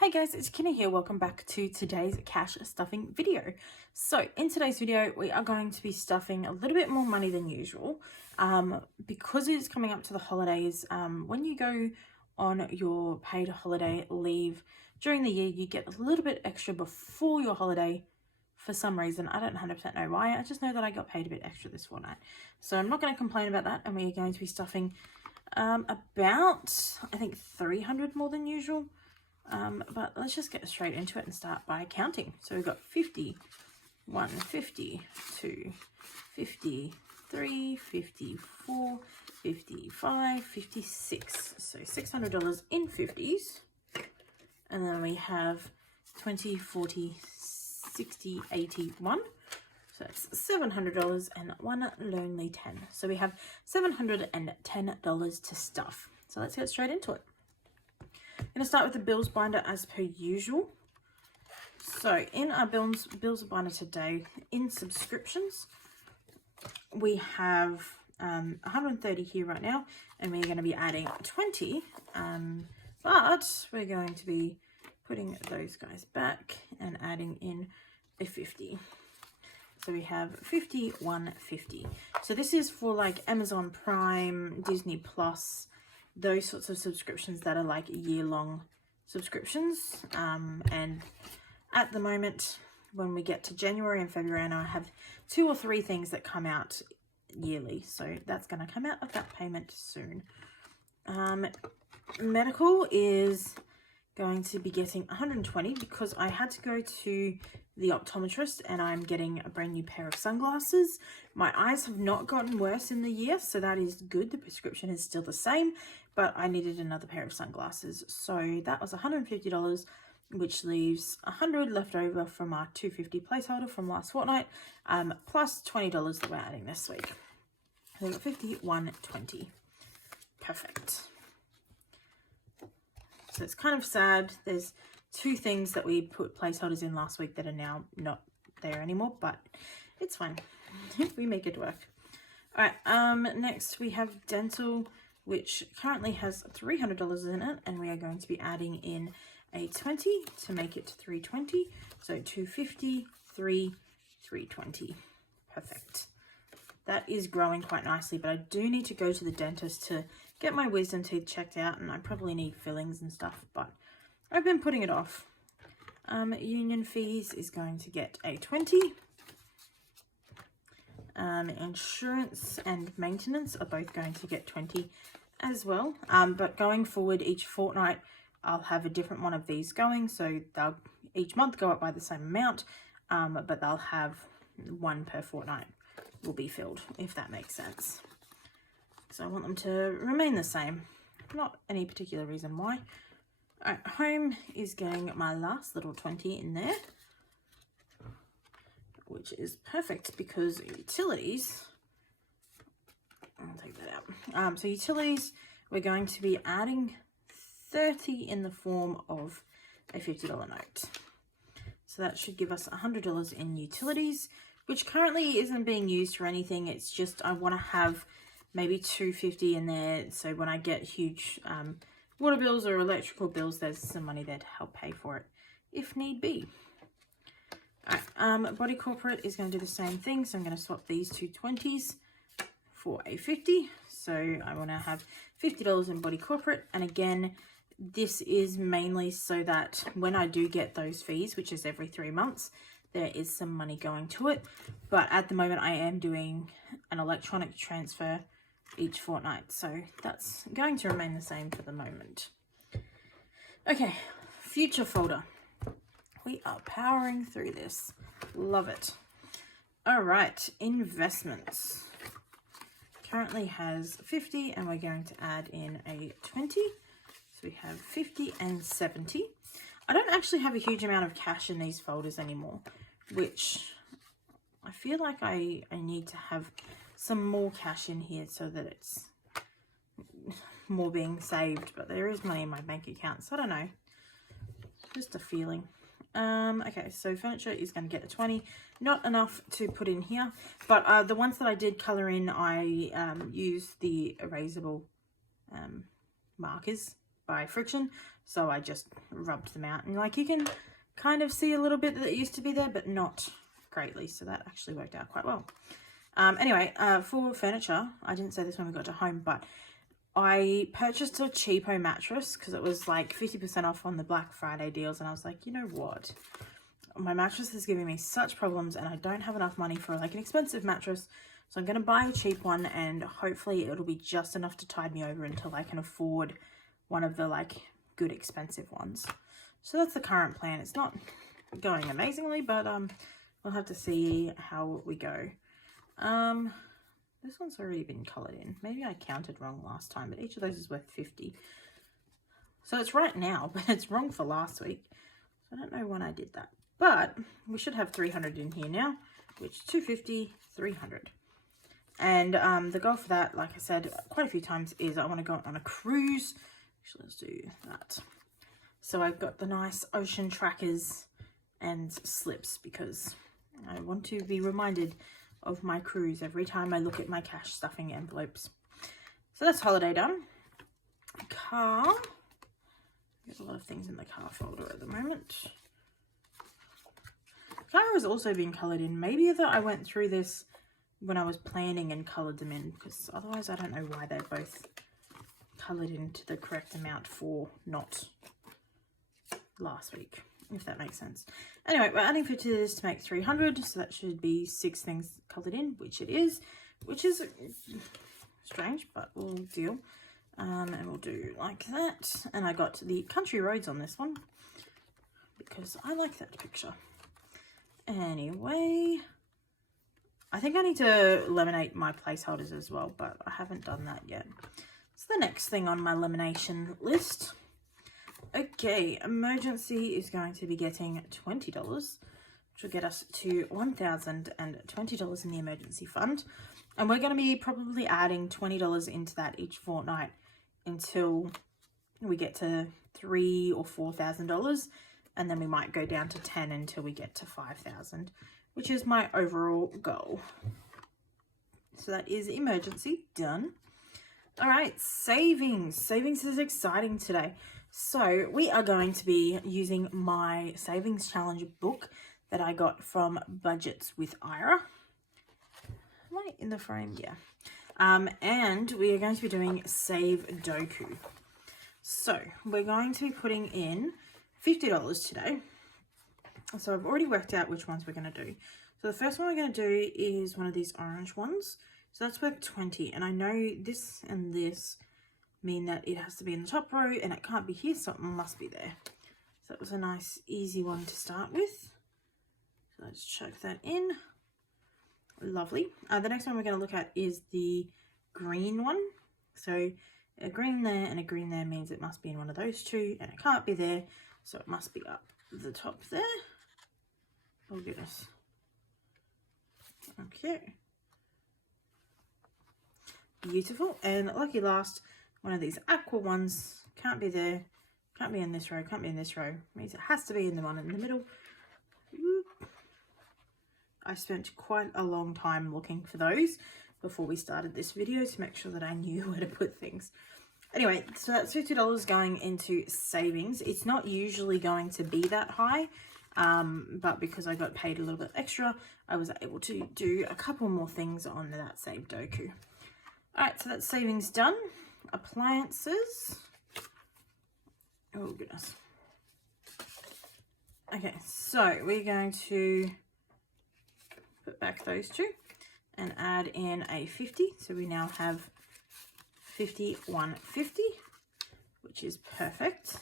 Hey guys, it's Kenny here. Welcome back to today's cash stuffing video. So in today's video, we are going to be stuffing a little bit more money than usual. Because it's coming up to the holidays, when you go on your paid holiday leave during the year, you get a little bit extra before your holiday for some reason. I don't 100% know why. I just know that I got paid a bit extra this fortnight. So I'm not going to complain about that. And we are going to be stuffing about, I think, 300 more than usual. But let's just get straight into it and start by counting. So we've got 50, 1, 50, 2, 50, 3, 54, 55, 56. So $600 in 50s. And then we have 20, 40, 60, 81. So that's $700 and one lonely 10. So we have $710 to stuff. So let's get straight into it. I'm going to start with the bills binder as per usual. So in our bills binder today, in subscriptions, we have 130 here right now, and we're going to be adding 20, but we're going to be putting those guys back and adding in a 50. So we have 50, 150. So this is for like Amazon Prime, Disney Plus, those sorts of subscriptions that are like year-long subscriptions. And at the moment, when we get to January and February, and I have 2 or 3 things that come out yearly, so that's going to come out of that payment soon. Medical is going to be getting 120 because I had to go to the optometrist and I'm getting a brand new pair of sunglasses. My eyes have not gotten worse in the year, so that is good. The prescription is still the same, but I needed another pair of sunglasses. So that was $150, which leaves $100 left over from our $250 placeholder from last fortnight, plus $20 that we're adding this week. So we've got 50, 120. Perfect. So it's kind of sad. There's 2 things that we put placeholders in last week that are now not there anymore, but it's fine. We make it work. All right, next we have dental, which currently has $300 in it, and we are going to be adding in a 20 to make it 320. So 250, 320. Perfect. That is growing quite nicely, but I do need to go to the dentist to get my wisdom teeth checked out, and I probably need fillings and stuff, but I've been putting it off. Union fees is going to get a 20. Insurance and maintenance are both going to get 20 as well. But going forward, each fortnight, I'll have a different one of these going. So they'll each month go up by the same amount, but they'll have one per fortnight will be filled, if that makes sense. So I want them to remain the same. Not any particular reason why. All right, home is getting my last little 20 in there, which is perfect because utilities, I'll take that out. So utilities, we're going to be adding 30 in the form of a $50 note. So that should give us $100 in utilities, which currently isn't being used for anything. It's just I want to have maybe $250 in there, so when I get huge water bills or electrical bills, there's some money there to help pay for it if need be. All right, body corporate is going to do the same thing, so I'm going to swap these 2 20s for a 50. So I want to have $50 in body corporate, and again, this is mainly so that when I do get those fees, which is every 3 months, there is some money going to it. But at the moment, I am doing an electronic transfer each fortnight, so that's going to remain the same for the moment. Okay, future folder. We are powering through this. Love it. All right, investments. Currently has 50, and we're going to add in a 20. So we have 50 and 70. I don't actually have a huge amount of cash in these folders anymore, which I feel like I need to have some more cash in here so that it's more being saved, but there is money in my bank account, so I don't know, just a feeling. Okay, so furniture is going to get a 20, not enough to put in here, but the ones that I did color in, I used the erasable markers by Friction, So I just rubbed them out. And like you can kind of see a little bit that it used to be there, but not greatly. So that actually worked out quite well. Anyway, for furniture, I didn't say this when we got to home, but I purchased a cheapo mattress because it was like 50% off on the Black Friday deals. And I was like, you know what? My mattress is giving me such problems and I don't have enough money for like an expensive mattress. So I'm going to buy a cheap one and hopefully it'll be just enough to tide me over until I can afford one of the like good expensive ones. So that's the current plan. It's not going amazingly, but we'll have to see how we go. This one's already been coloured in. Maybe I counted wrong last time, but each of those is worth 50. So it's right now, but it's wrong for last week. So I don't know when I did that. But we should have 300 in here now, which 250, 300. And the goal for that, like I said quite a few times, is I want to go on a cruise. Actually, let's do that. So I've got the nice ocean trackers and slips because I want to be reminded of my cruise every time I look at my cash stuffing envelopes. So that's holiday done. Car. There's a lot of things in the car folder at the moment. Car has also been coloured in. Maybe that I went through this when I was planning and coloured them in, because otherwise I don't know why they're both coloured into the correct amount for not last week, if that makes sense. Anyway, we're adding 50 to this to make 300, so that should be 6 things coloured in, which it is, which is strange, but we'll deal. And we'll do like that. And I got the country roads on this one because I like that picture. Anyway, I think I need to laminate my placeholders as well, but I haven't done that yet. It's the next thing on my lamination list. Okay, emergency is going to be getting $20, which will get us to $1,020 in the emergency fund. And we're going to be probably adding $20 into that each fortnight until we get to $3,000 or $4,000. And then we might go down to 10 until we get to 5,000, which is my overall goal. So that is emergency done. All right, savings. Savings is exciting today. So we are going to be using my savings challenge book that I got from Budgets with Ira. Am I in the frame? Yeah. And we are going to be doing Save Doku. So we're going to be putting in $50 today. So I've already worked out which ones we're going to do. So the first one we're going to do is one of these orange ones. So that's worth 20. And I know this and this mean that it has to be in the top row and it can't be here, so it must be there. So that was a nice easy one to start with. So let's chuck that in. Lovely. The next one we're going to look at is the green one. So a green there and a green there means it must be in one of those two, and it can't be there, so it must be up the top there. Oh goodness. Okay. Beautiful. And lucky last, one of these aqua ones can't be there, can't be in this row, can't be in this row. Means it has to be in the one in the middle. I spent quite a long time looking for those before we started this video to make sure that I knew where to put things. Anyway, so that's $50 going into savings. It's not usually going to be that high, but because I got paid a little bit extra, I was able to do a couple more things on that Save Doku. All right, so that's savings done. Appliances. Oh, goodness. Okay, so we're going to put back those two and add in a 50. So we now have 5150, which is perfect.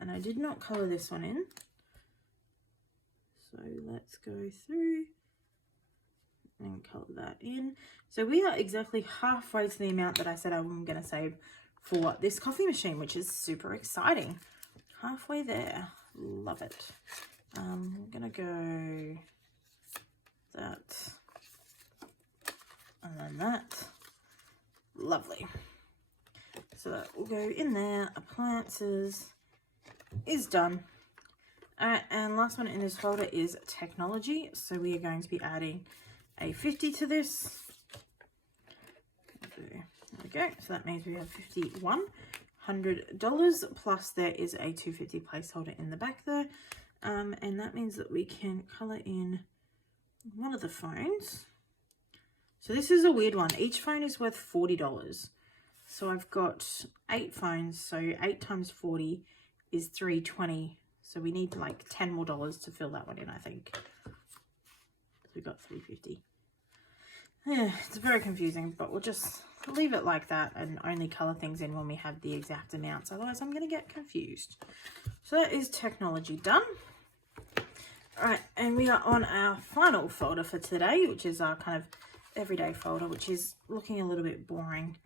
And I did not color this one in. So let's go through and color that in. So we are exactly halfway to the amount that I said I'm going to save for this coffee machine, which is super exciting. Halfway there. Love it. I'm going to go that and then that. Lovely. So that will go in there. Appliances is done. Alright, and last one in this folder is technology. So we are going to be adding a 50 to this. There we go. So that means we have 51. $100, plus there is a $250 placeholder in the back there. And that means that we can colour in one of the phones. So this is a weird one. Each phone is worth $40. So I've got 8 phones, so 8 times 40 is $320. So we need like $10 more to fill that one in, I think. So we got $350. Yeah, it's very confusing, but we'll just leave it like that and only colour things in when we have the exact amounts. Otherwise, I'm going to get confused. So that is technology done. All right, and we are on our final folder for today, which is our kind of everyday folder, which is looking a little bit boring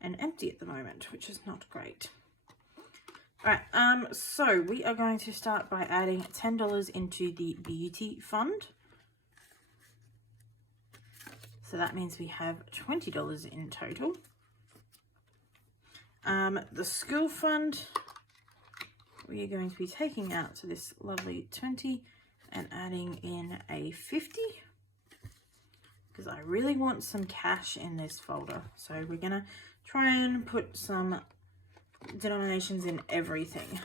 and empty at the moment, which is not great. All right, so we are going to start by adding $10 into the beauty fund. So that means we have $20 in total. The school fund, we are going to be taking out to this lovely 20 and adding in a 50 because I really want some cash in this folder. So we're going to try and put some denominations in everything.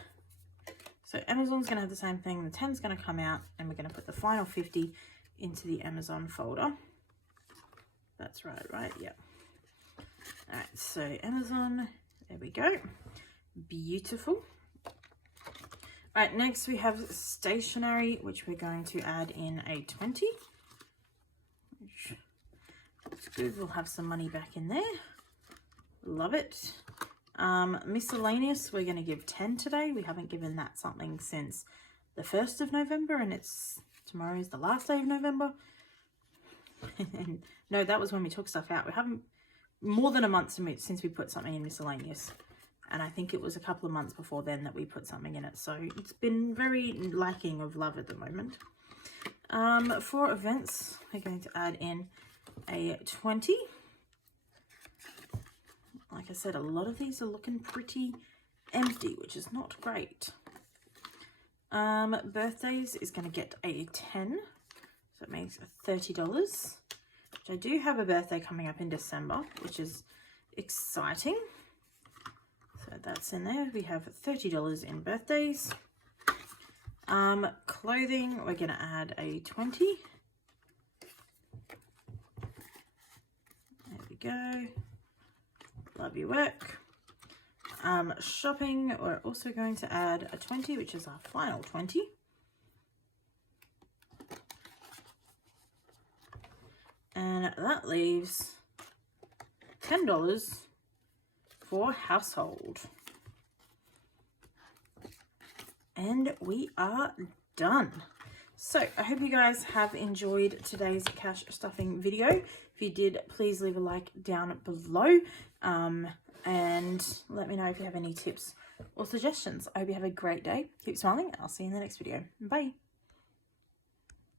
So Amazon's going to have the same thing. The 10's going to come out and we're going to put the final 50 into the Amazon folder. That's right? Yep. All right, so Amazon, there we go. Beautiful. All right, next we have stationery, which we're going to add in a 20. Which looks good. We'll have some money back in there. Love it. Miscellaneous, we're going to give 10 today. We haven't given that something since the 1st of November, and tomorrow is the last day of November. No, that was when we took stuff out. We haven't, more than a month since we put something in miscellaneous. And I think it was a couple of months before then that we put something in it. So it's been very lacking of love at the moment. For events, we're going to add in a 20. Like I said, a lot of these are looking pretty empty, which is not great. Birthdays is going to get a 10. So it makes $30. Which I do have a birthday coming up in December, which is exciting. So that's in there. We have $30 in birthdays. Clothing, we're going to add a 20. There we go. Love your work. Shopping, we're also going to add a 20, which is our final 20. And that leaves $10 for household. And we are done. So I hope you guys have enjoyed today's cash stuffing video. If you did, please leave a like down below. And let me know if you have any tips or suggestions. I hope you have a great day. Keep smiling, and I'll see you in the next video. Bye.